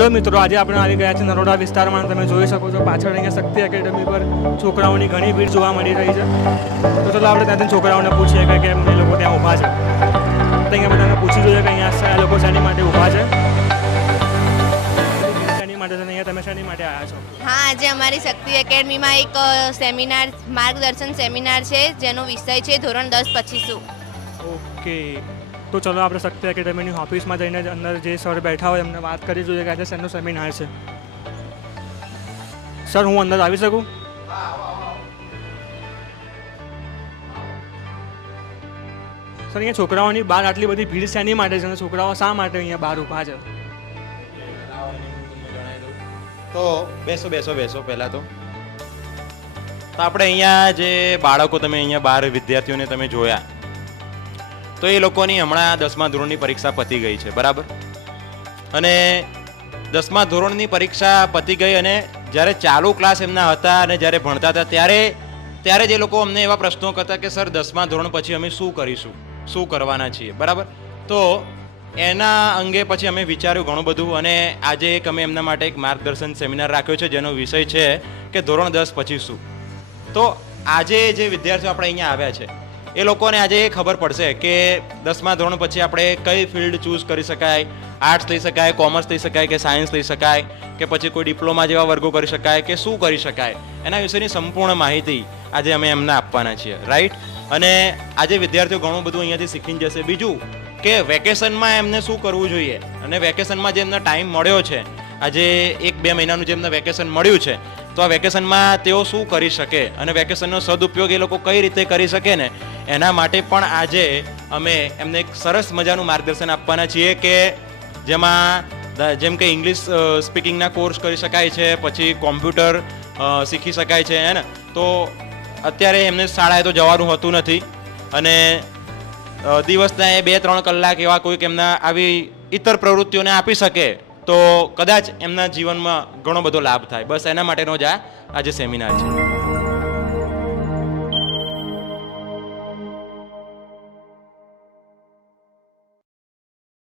તો મિત્રો આજે આપણે આવી ગયા છે નરોડા વિસ્તારમાં. તમે જોઈ શકો છો પાછળ અહીંયા શક્તિ એકેડમી પર છોકરાઓની ઘણી ભીડ જોવા મળી રહી છે. તો ચલો આપણે ત્યાંથી છોકરાઓને પૂછીએ કે કેમ એ લોકો ત્યાં ઊભા છે. તો અહીંયા બધાને પૂછી જોઈએ કે અહીંયા એ લોકો શાની માટે ઊભા છે, શાની માટે છે, અહીંયા તમે શાની માટે આવ્યા છો? હા, આજે અમારી શક્તિ એકેડમીમાં એક સેમિનાર માર્ગદર્શન સેમિનાર છે જેનો વિષય છે ધોરણ 10 પછી શું. ઓકે, તો ચલો આપણે શક્તિ એકેડમીની ઓફિસમાં જઈને અંદર જે સર બેઠા હોય એમને વાત કરી જોઈએ કે આજે શેનો સેમિનાર છે. સર, હું અંદર આવી શકું? સર, અહીંયા છોકરાઓની બહાર આટલી બધી ભીડ શેની માટે છે અને છોકરાઓ શા માટે અહીંયા બહાર ઊભા છે? તો બેસો પહેલાં તો આપણે અહીંયા જે બાળકો તમે અહીંયા બાર વિદ્યાર્થીઓને તમે જોયા તો એ લોકોની હમણાં 10મા ધોરણની પરીક્ષા પતી ગઈ છે, બરાબર? અને 10મા ધોરણની પરીક્ષા પતી ગઈ અને જ્યારે ચાલુ ક્લાસ એમના હતા અને જ્યારે ભણતા હતા ત્યારે જ એ લોકો અમને એવા પ્રશ્નો કરતા કે સર 10મા ધોરણ પછી અમે શું કરીશું, શું કરવાના છીએ, બરાબર? તો એના અંગે પછી અમે વિચાર્યું ઘણું બધું અને આજે એક અમે એમના માટે એક માર્ગદર્શન સેમિનાર રાખ્યો છે જેનો વિષય છે કે ધોરણ 10 પછી શું. તો આજે જે વિદ્યાર્થીઓ આપણે અહીંયા આવ્યા છે એ લોકોને આજે એ ખબર પડશે કે 10મા ધોરણ પછી આપણે કઈ ફિલ્ડ ચૂઝ કરી શકાય, આર્ટ્સ લઈ શકાય, કોમર્સ લઈ શકાય કે સાયન્સ લઈ શકાય કે પછી કોઈ ડિપ્લોમા જેવા વર્ગો કરી શકાય કે શું કરી શકાય, એના વિશેની સંપૂર્ણ માહિતી આજે અમે એમને આપવાના છીએ, રાઈટ? અને આજે વિદ્યાર્થીઓ ઘણું બધું અહીંયાથી શીખીને જશે. બીજું કે વેકેશનમાં એમને શું કરવું જોઈએ અને વેકેશનમાં જે એમને ટાઈમ મળ્યો છે, આજે 1-2 મહિનાનું જે એમને વેકેશન મળ્યું છે, તો આ વેકેશનમાં તેઓ શું કરી શકે અને વેકેશનનો સદુપયોગ એ લોકો કઈ રીતે કરી શકે ને એના માટે પણ આજે અમે એમને એક સરસ મજાનું માર્ગદર્શન આપવાના છીએ કે જેમ કે ઇંગ્લિશ સ્પીકિંગના કોર્સ કરી શકાય છે, પછી કોમ્પ્યુટર શીખી શકાય છે, હે ને? તો અત્યારે એમને શાળાએ તો જવાનું હોતું નથી અને દિવસના 2-3 કલાક એવા કોઈક એમના આવી ઇતર પ્રવૃત્તિઓને આપી શકે તો કદાચ એમના જીવનમાં ઘણો બધો લાભ થાય. બસ એના માટેનો જ આજે સેમિનાર છે.